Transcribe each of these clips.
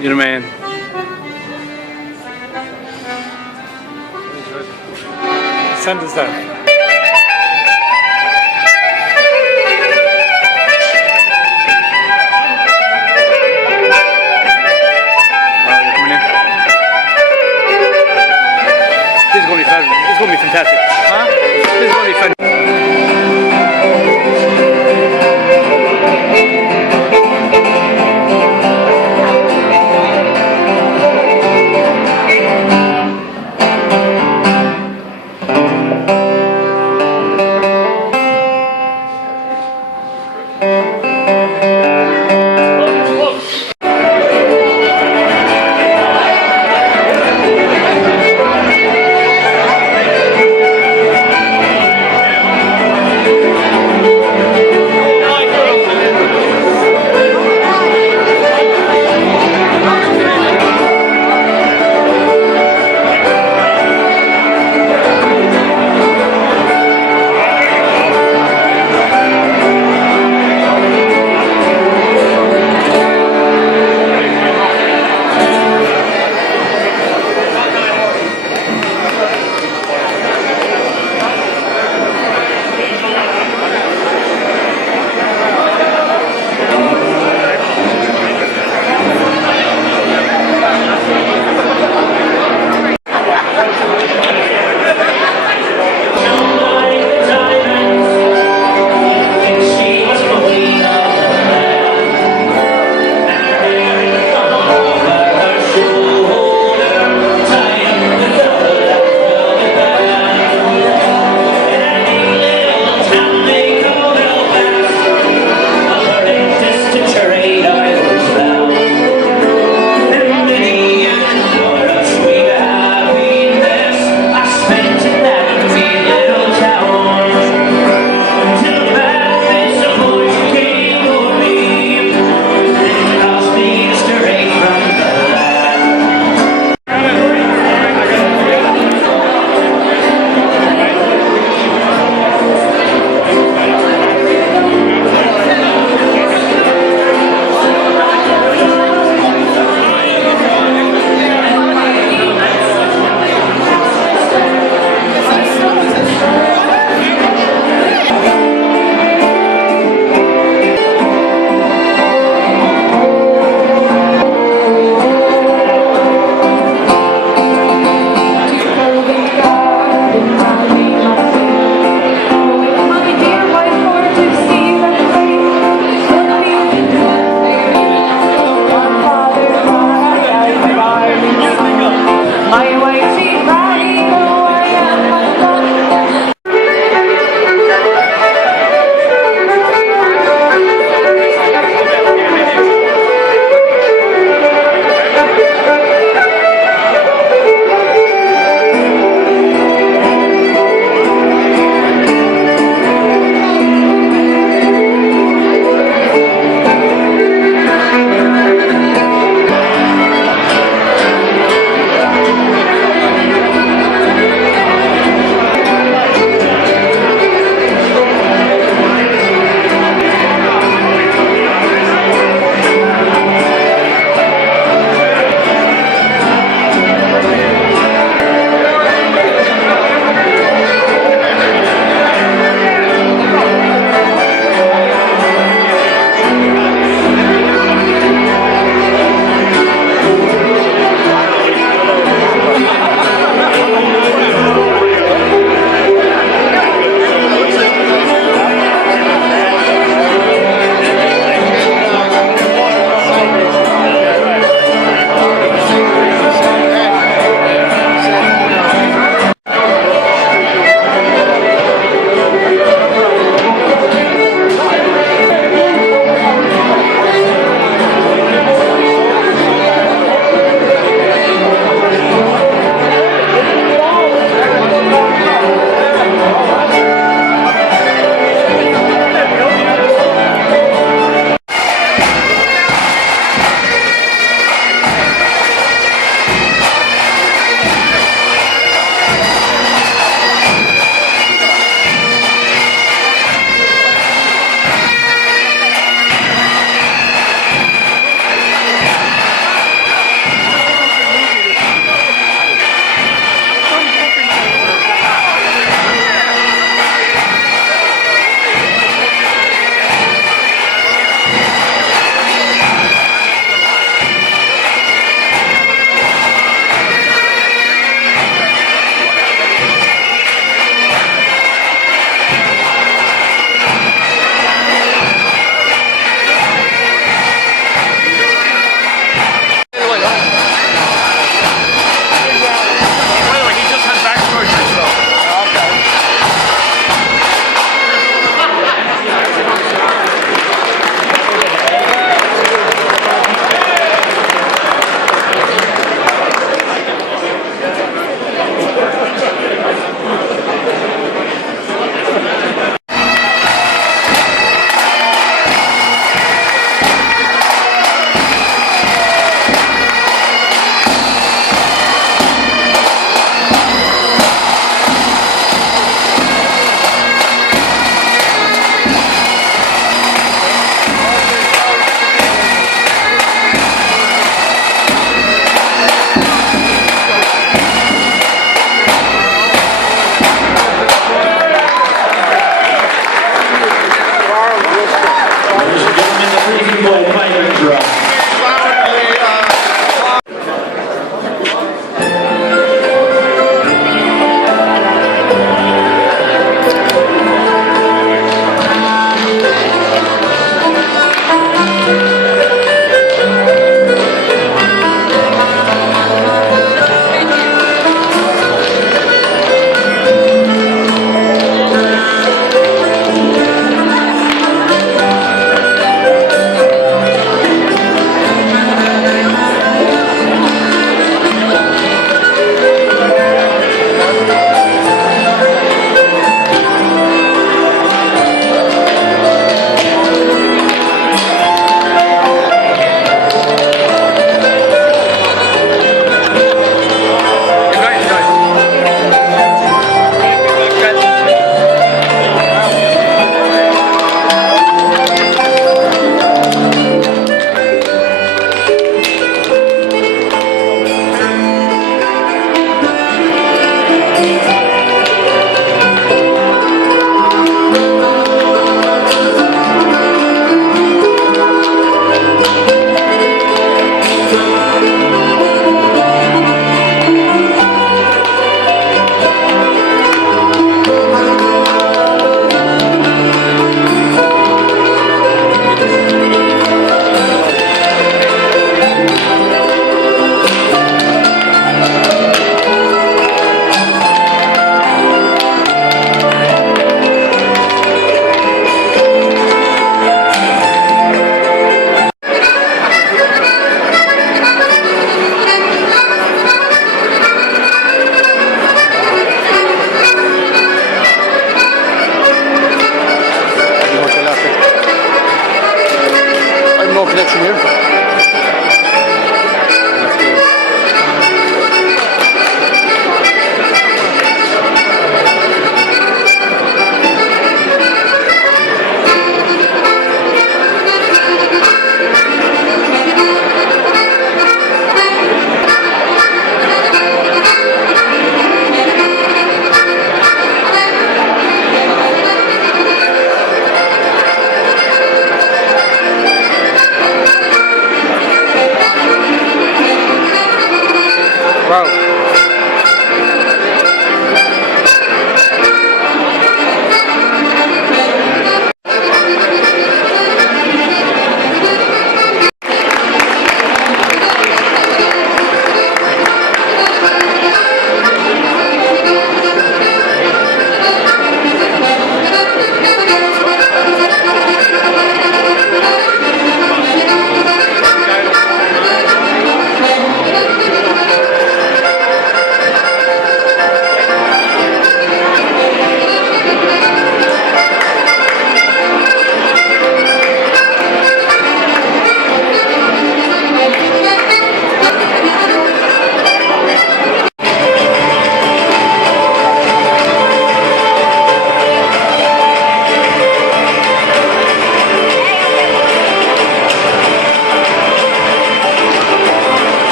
You're the man. Send us there. This is going to be fabulous. This is going to be fantastic. Huh? This is going to be fantastic.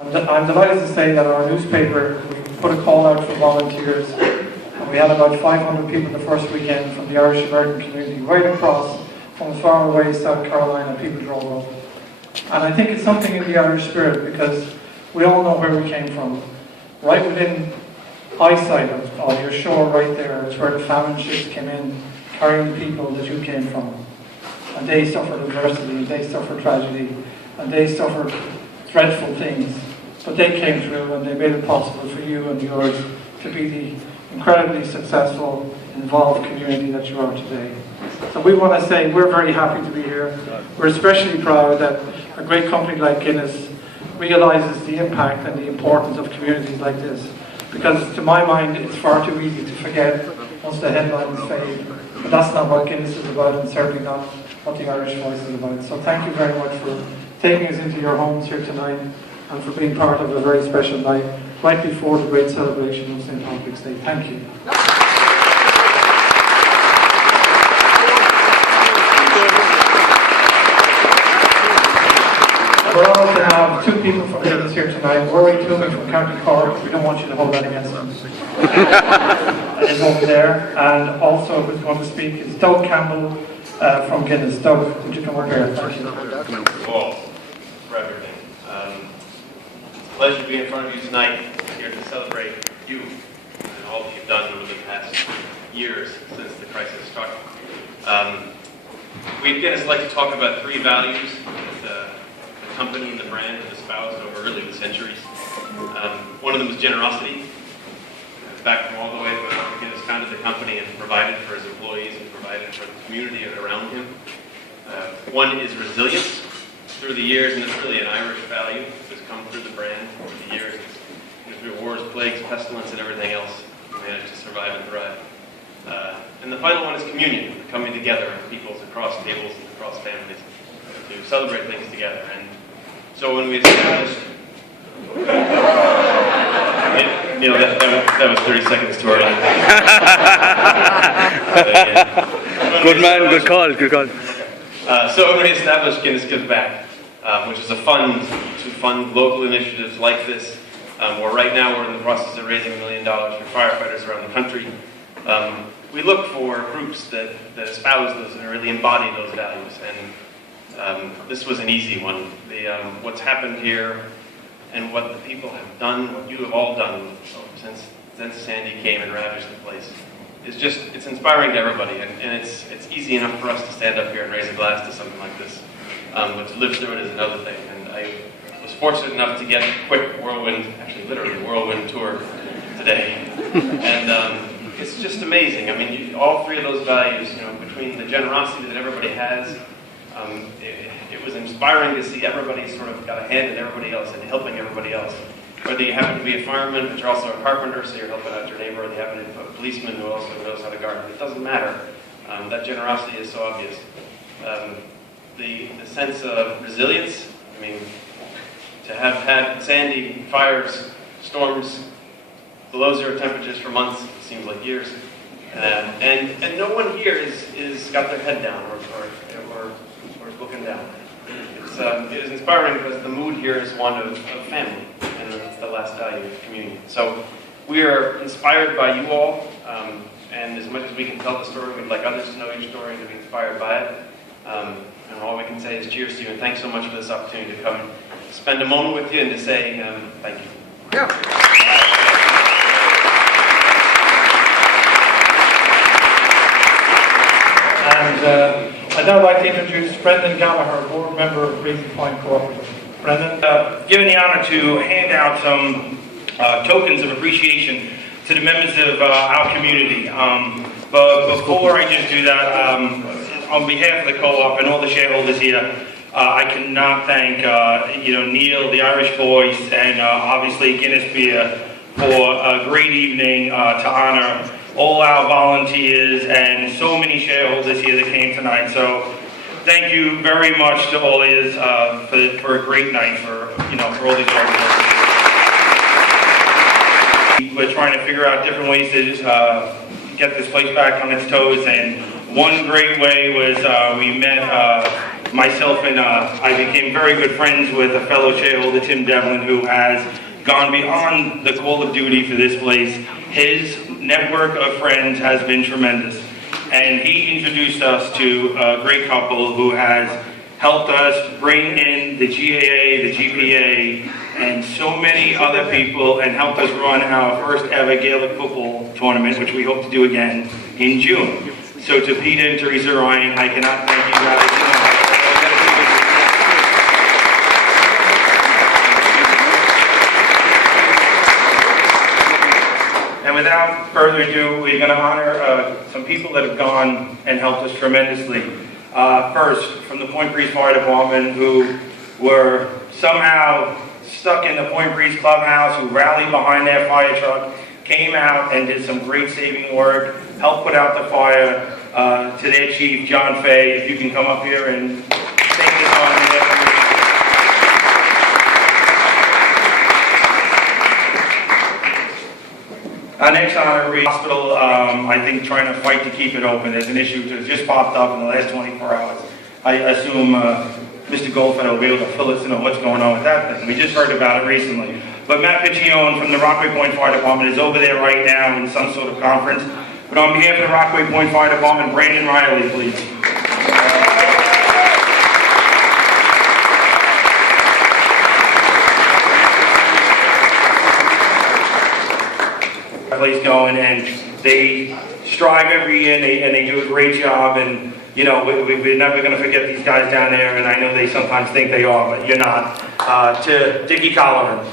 I'm delighted to say that our newspaper, we put a call out for volunteers, and we had about 500 people the first weekend from the Irish American community right across from as far away as South Carolina. People drove up. And I think it's something in the Irish spirit, because we all know where we came from. Right within eyesight of your shore right there is where the famine ships came in, carrying people that you came from. And they suffered adversity, and they suffered tragedy, and they suffered dreadful things. But they came through, and they made it possible for you and yours to be the incredibly successful, involved community that you are today. So we want to say we're very happy to be here. We're especially proud that a great company like Guinness realizes the impact and the importance of communities like this. Because to my mind, it's far too easy to forget once the headlines fade. But that's not what Guinness is about, and certainly not what the Irish Voice is about. So thank you very much for taking us into your homes here tonight, and for being part of a very special night, right before the great celebration of St. Patrick's Day. Thank you. We're honored to have two people from Guinness here tonight. Rory Toomey from County Cork. We don't want you to hold that against him. Is over there. And also who's going to speak is Doug Campbell from Guinness. Doug, would you come over here? Thank you. All for everything. It's a pleasure to be in front of you tonight, here to celebrate you and all that you've done over the past years since the crisis struck. We at Guinness like to talk about three values that the company and the brand have espoused over really the centuries. One of them is generosity. Back from all the way when Guinness founded the company and provided for his employees and provided for the community around him. One is resilience through the years, and it's really an Irish value that's come through the brand over the years. Through wars, plagues, pestilence, and everything else, we managed to survive and thrive. And the final one is communion, coming together of peoples across tables and across families to celebrate things together. And so when we established, Neil, that was 30 seconds too early. Good man, good call, good call. So when we established Guinness Gives Back, which is a fund to fund local initiatives like this, where right now we're in the process of raising $1 million for firefighters around the country. We look for groups that espouse those and really embody those values. And this was an easy one. What's happened here and what the people have done, what you have all done since Sandy came and ravaged the place, it's inspiring to everybody, and it's easy enough for us to stand up here and raise a glass to something like this. But to live through it is another thing. And I was fortunate enough to get a quick whirlwind, actually literally whirlwind tour today. And it's just amazing. I mean, all three of those values, between the generosity that everybody has, it was inspiring to see everybody sort of got a hand in everybody else and helping everybody else. Whether you happen to be a fireman, but you're also a carpenter, so you're helping out your neighbor, or you happen to be a policeman who also knows how to garden. It doesn't matter. That generosity is so obvious. The sense of resilience, I mean, to have had Sandy, fires, storms, below zero temperatures for months, it seems like years, and no one here is got their head down or looking down. It is inspiring because the mood here is one of family, and it's the last value of communion. So we are inspired by you all, and as much as we can tell the story, we'd like others to know your story and to be inspired by it. And all we can say is cheers to you, and thanks so much for this opportunity to come and spend a moment with you and to say thank you. Yeah. And I'd now like to introduce Brendan Gallagher, board member of Breezy Point Cooperative. Brendan? Given the honor to hand out some tokens of appreciation to the members of our community. But before I just do that, on behalf of the co-op and all the shareholders here, I cannot thank Neil, the Irish Voice, and obviously Guinness Beer for a great evening to honor all our volunteers and so many shareholders here that came tonight. So thank you very much to all of you for a great night for all these shareholders. We're trying to figure out different ways to get this place back on its toes, and one great way was we met myself and I became very good friends with a fellow shareholder, Tim Devlin, who has gone beyond the call of duty for this place. His network of friends has been tremendous. And he introduced us to a great couple who has helped us bring in the GAA, the GPA, and so many other people, and helped us run our first ever Gaelic football tournament, which we hope to do again in June. So to Peter and Teresa Ryan, I cannot thank you guys enough. And without further ado, we're going to honor some people that have gone and helped us tremendously. First, from the Point Breeze Fire Department, who were somehow stuck in the Point Breeze Clubhouse, who rallied behind their fire truck, came out and did some great saving work, helped put out the fire. To their chief, John Fay, if you can come up here and sing this on there. Our next honoree, hospital, I think trying to fight to keep it open. There's an issue that just popped up in the last 24 hours. I assume Mr. Goldfeld will be able to fill us in on what's going on with that thing. We just heard about it recently. But Matt Piccione from the Rockaway Point Fire Department is over there right now in some sort of conference. But on behalf of the Rockaway Point Fire Department, Brandon Riley, please. Place going, and they strive every year, and they do a great job. And you know, we're never going to forget these guys down there. And I know they sometimes think they are, but you're not. To Dickie Colliman.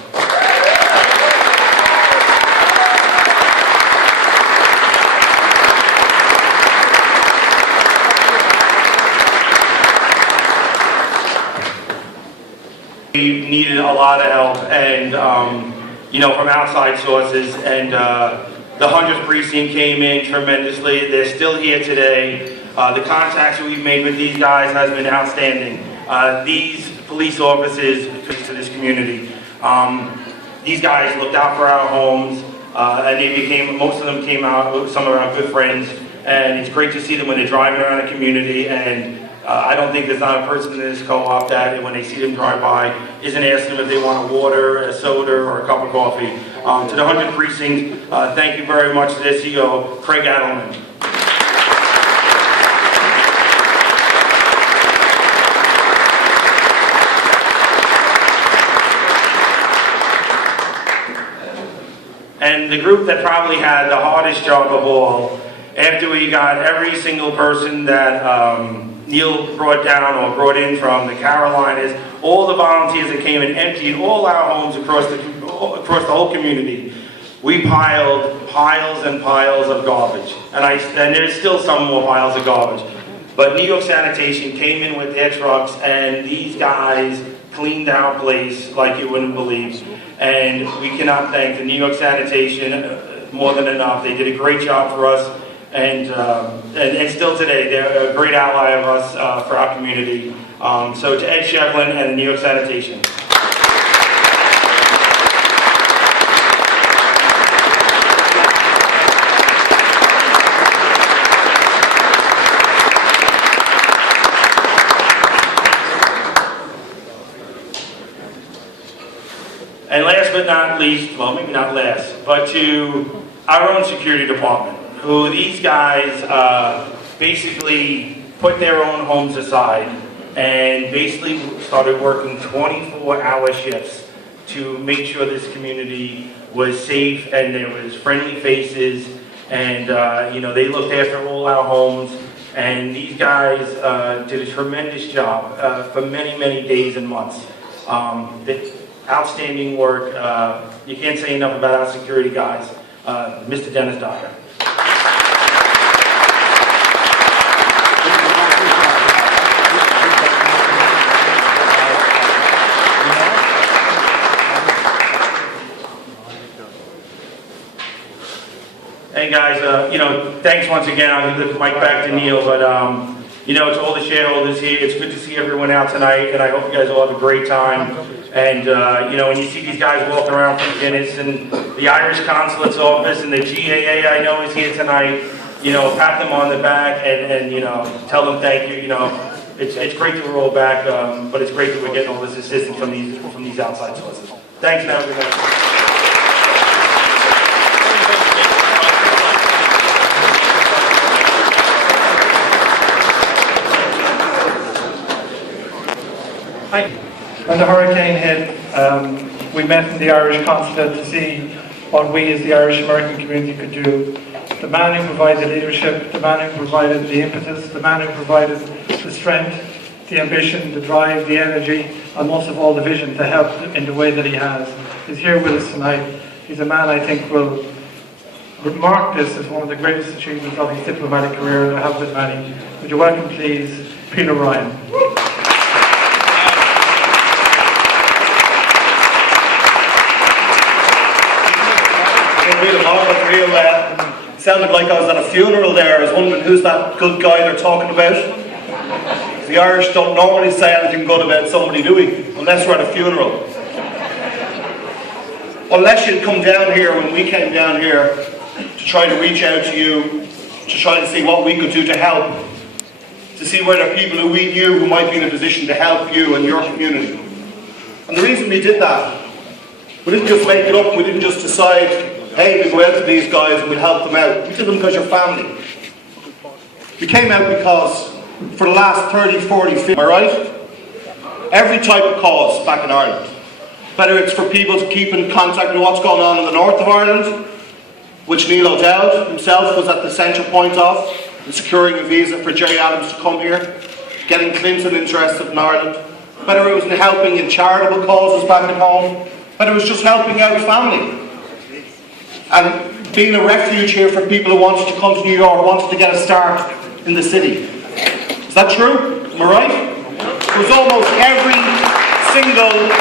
We needed a lot of help, and you know, from outside sources, and the 100th precinct came in tremendously. They're still here today. The contacts that we've made with these guys has been outstanding. These police officers to this community, these guys looked out for our homes, and they became, most of them came out with some of our good friends, and it's great to see them when they're driving around the community. And I don't think there's not a person in this co-op that, when they see them drive by, isn't asking them if they want a water, a soda, or a cup of coffee. To the 100th precinct, thank you very much to their CEO, Craig Adelman. And the group that probably had the hardest job of all, after we got every single person that Neil brought down or brought in from the Carolinas, all the volunteers that came and emptied all our homes across the whole community, we piled piles and piles of garbage. And there's still some more piles of garbage. But New York Sanitation came in with their trucks, and these guys cleaned our place like you wouldn't believe. And we cannot thank the New York Sanitation more than enough. They did a great job for us. And still today, they're a great ally of us for our community. So to Ed Shevlin and the New York Sanitation. And last but not least, well, maybe not last, but to our own security department, who these guys basically put their own homes aside and basically started working 24-hour shifts to make sure this community was safe and there was friendly faces, and you know, they looked after all our homes, and these guys did a tremendous job for many, many days and months. Outstanding work. You can't say enough about our security guys. Mr. Dennis Dyer. Hey guys, you know, thanks once again. I'll give the mic back to Neil, but you know, to all the shareholders here, it's good to see everyone out tonight, and I hope you guys all have a great time. And you know, when you see these guys walking around from Guinness and the Irish consulate's office and the GAA I know is here tonight, you know, pat them on the back and you know, tell them thank you. You know, it's great that we're all back, but it's great that we're getting all this assistance from these outside sources. Thanks, now. When the hurricane hit, we met in the Irish consulate to see what we as the Irish American community could do. The man who provided leadership, the man who provided the impetus, the man who provided the strength, the ambition, the drive, the energy, and most of all the vision to help in the way that he has, is here with us tonight. He's a man I think will mark this as one of the greatest achievements of his diplomatic career, and there have been many. Would you welcome please Peter Ryan. Sounded like I was at a funeral there. I was wondering who's that good guy they're talking about. The Irish don't normally say anything good about somebody, do we? Unless we're at a funeral. Unless you'd come down here when we came down here to try to reach out to you, to try to see what we could do to help, to see where there are people who we knew who might be in a position to help you and your community. And the reason we did that, we didn't just make it up, we didn't just decide, hey, we go out to these guys and we'll help them out. We did them because you're family. We came out because for the last 30, 40, 50, am I right? Every type of cause back in Ireland. Whether it's for people to keep in contact with what's going on in the north of Ireland, which Neil O'Dowd himself was at the central point of, in securing a visa for Gerry Adams to come here, getting Clinton interested in Ireland. Whether it was in helping in charitable causes back at home, whether it was just helping out family. And being a refuge here for people who wanted to come to New York, wanted to get a start in the city. Is that true? Am I right? It was almost every single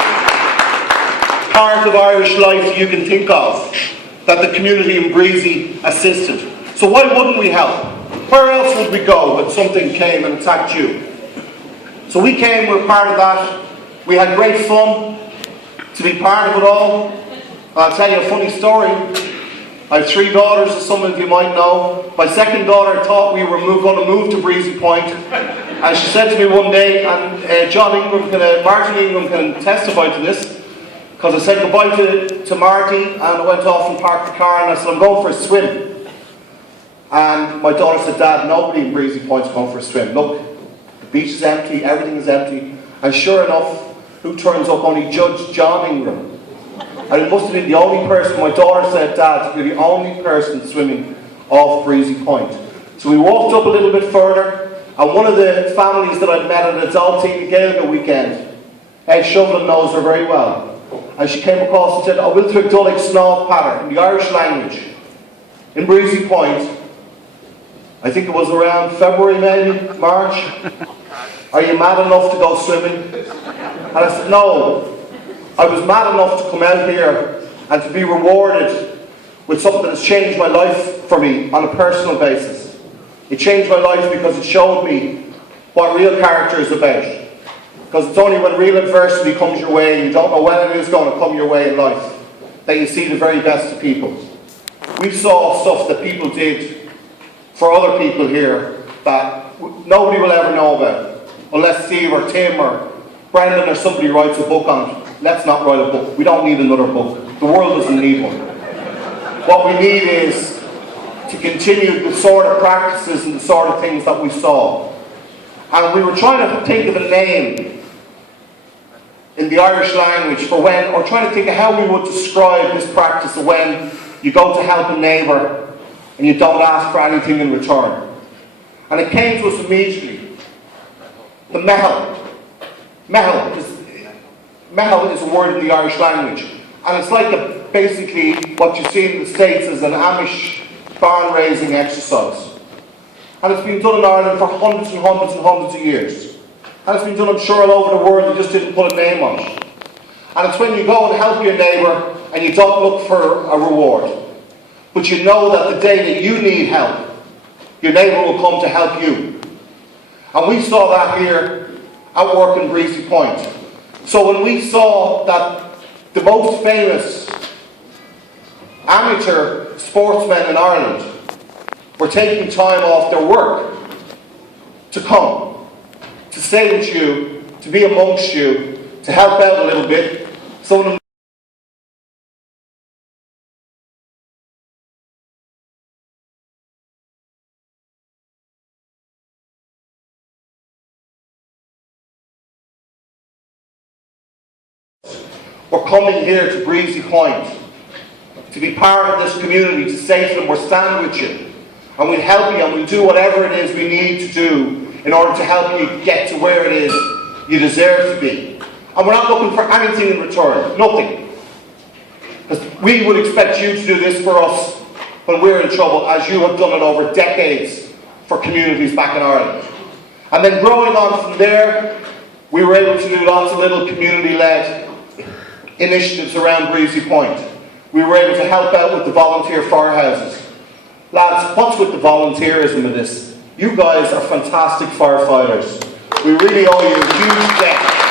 part of Irish life you can think of that the community in Breezy assisted. So why wouldn't we help? Where else would we go when something came and attacked you? So we came, we were part of that. We had great fun to be part of it all. I'll tell you a funny story. I have 3 daughters, as some of you might know. My second daughter thought we were going to move to Breezy Point. And she said to me one day, and Martin Ingram can testify to this, because I said goodbye to Marty, and I went off and parked the car, and I said, I'm going for a swim. And my daughter said, Dad, nobody in Breezy Point is going for a swim. Look, the beach is empty, everything is empty. And sure enough, who turns up? Only Judge John Ingram. And it must have been the only person. My daughter said, Dad, you're the only person swimming off Breezy Point. So we walked up a little bit further, and one of the families that I'd met at an adult team Gaelic weekend, Ed Shovelin knows her very well. And she came across and said, I will through Dulwich Snáth patter in the Irish language, in Breezy Point. I think it was around February, maybe, March. Are you mad enough to go swimming? And I said, no. I was mad enough to come out here and to be rewarded with something that has changed my life for me on a personal basis. It changed my life because it showed me what real character is about. Because it's only when real adversity comes your way and you don't know when it is going to come your way in life that you see the very best of people. We saw stuff that people did for other people here that nobody will ever know about, unless Steve or Tim or Brendan or somebody writes a book on it. Let's not write a book. We don't need another book. The world doesn't need one. What we need is to continue the sort of practices and the sort of things that we saw. And we were trying to think of a name in the Irish language for when, or trying to think of how we would describe this practice of when you go to help a neighbour and you don't ask for anything in return. And it came to us immediately. The mehel. Mehel is a word in the Irish language, and it's like basically what you see in the States as an Amish barn raising exercise. And it's been done in Ireland for hundreds and hundreds and hundreds of years. And it's been done, I'm sure, all over the world. They just didn't put a name on it. And it's when you go and help your neighbour and you don't look for a reward, but you know that the day that you need help, your neighbour will come to help you. And we saw that here at work in Breezy Point. So when we saw that the most famous amateur sportsmen in Ireland were taking time off their work to come to stay with you, to be amongst you, to help out a little bit. Some of them we're coming here to Breezy Point to be part of this community, to say to them, we're standing with you, and we'll help you, and we'll do whatever it is we need to do in order to help you get to where it is you deserve to be. And we're not looking for anything in return, nothing. Because we would expect you to do this for us when we're in trouble, as you have done it over decades for communities back in Ireland. And then growing on from there, we were able to do lots of little community-led initiatives around Breezy Point. We were able to help out with the volunteer firehouses. Lads, what's with the volunteerism of this? You guys are fantastic firefighters. We really owe you a huge debt.